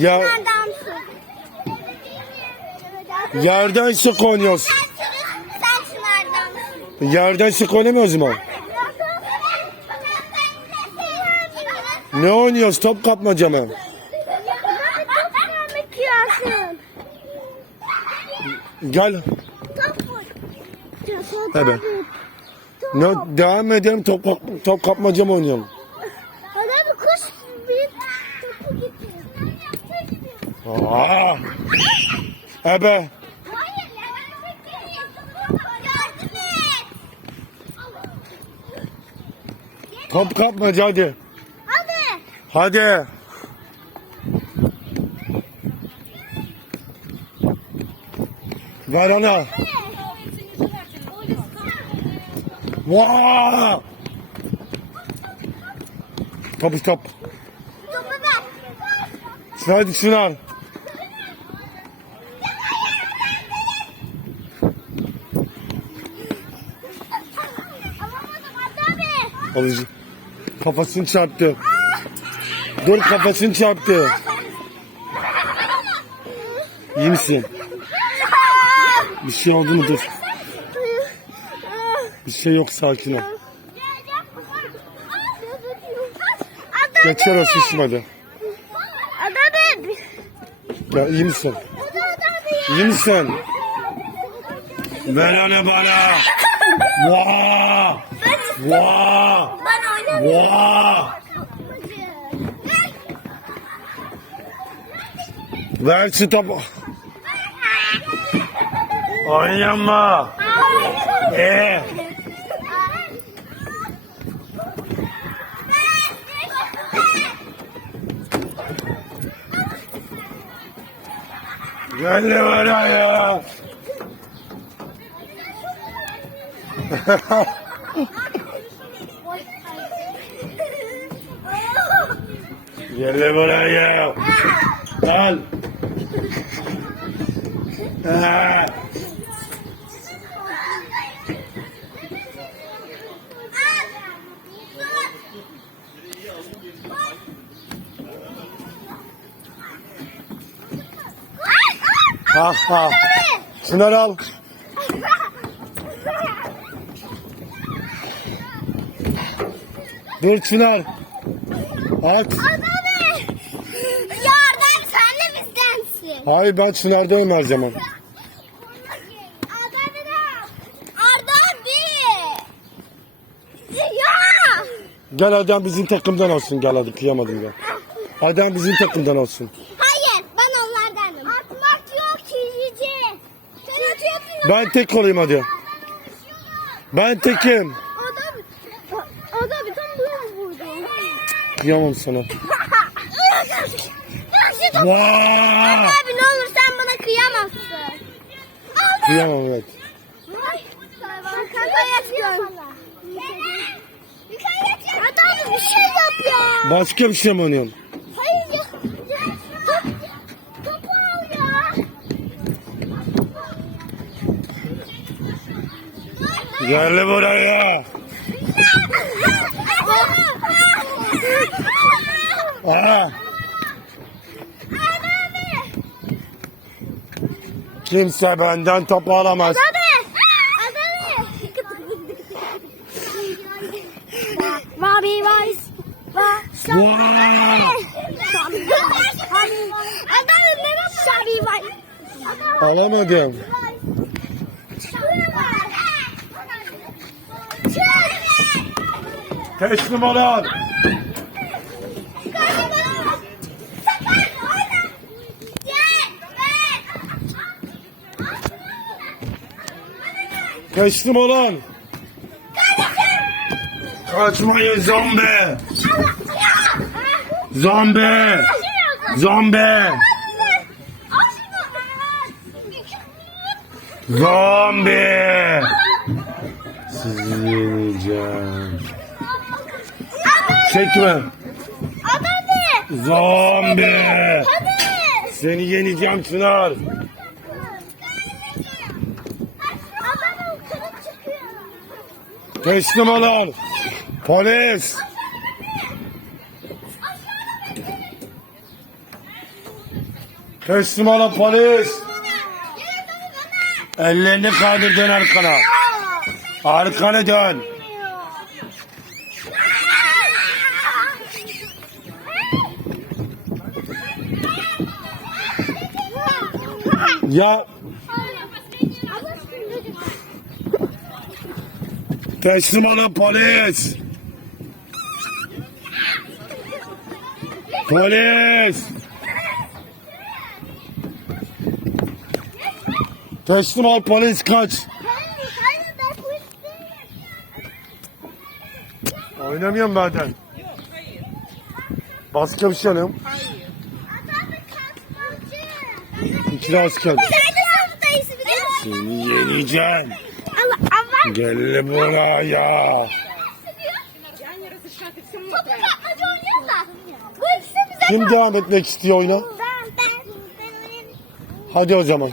Ya yerden sen şunlardansın. Yerden sık oynamıyoruz mu? Ne oynuyoruz? Top kapmaca mı? Gel. Evet. Ne, devam edelim top, top kapmaca mı oynayalım? Adam kuş bir topu gitti. Aa, ebe. Top kapmaca hadi. Hadi. Hadi. Ver ona. Vaa! Top. Topu ver. Hadi Çınar. Alamadım Hadi abi. Alıcı. Kafasını çarptı. Dur kafasını çarptı. İyi misin? Bir şey oldu mu dur. Bir şey yok sakin ol. Geçer o. Adamı. Ya iyi misin? İyi misin? Ver onu bana. Vaa! Vaa! Ben oynamıyorum. Vaa! Ver şu topu. Oynama. Ee, gel de buraya. Gel buraya. Gel. Ee, Ha ha. Şunları al. Dur Çınar. At. Adamı. Yardım sen de bizdensin. Hayır ben Çınar'dayım her zaman. Arda abi. Ya. Gel adam bizim takımdan olsun gel hadi kıyamadım gel. Adam bizim takımdan olsun. Hayır ben onlardanım. Atmak yok çizici. Sen atıyorsun. Ben tek olayım hadi. Ben tekim. Adam. Adam tam bunu vurdu. Kıyamam sana. Vaa! Abi ne olur sen bana kıyamazsın. Aldım. Kıyamam evet. Ay. Yukarıya yapıyorum. Adam bir şey yap ya. Başka bir şey mi oynuyorsun? Hayır ya. Top, topu al ya. Gel buraya. Aa, kimse benden topu alamaz. Bobby Rice. Alamadım. Teslim olun. Teslim olun. Kaçmayın zombi. Zombi. Zombi. Zombi. Sizi yeneceğim. Çekme. Zombi. Seni yeneceğim Çınar. Teslim olun. Polis. Teslim olun polis. Ellerini kaldır dön arkana. Arkanı dön. Ya teslim olun polis. Polis. Teslim ol polis kaç. Oynamıyorum zaten. Baskı yapışalım. İkili asker. Seni yeneceğim. Gel buraya. Kim devam etmek istiyor oyuna? Ben, ben, ben oynayayım. Hadi o zaman.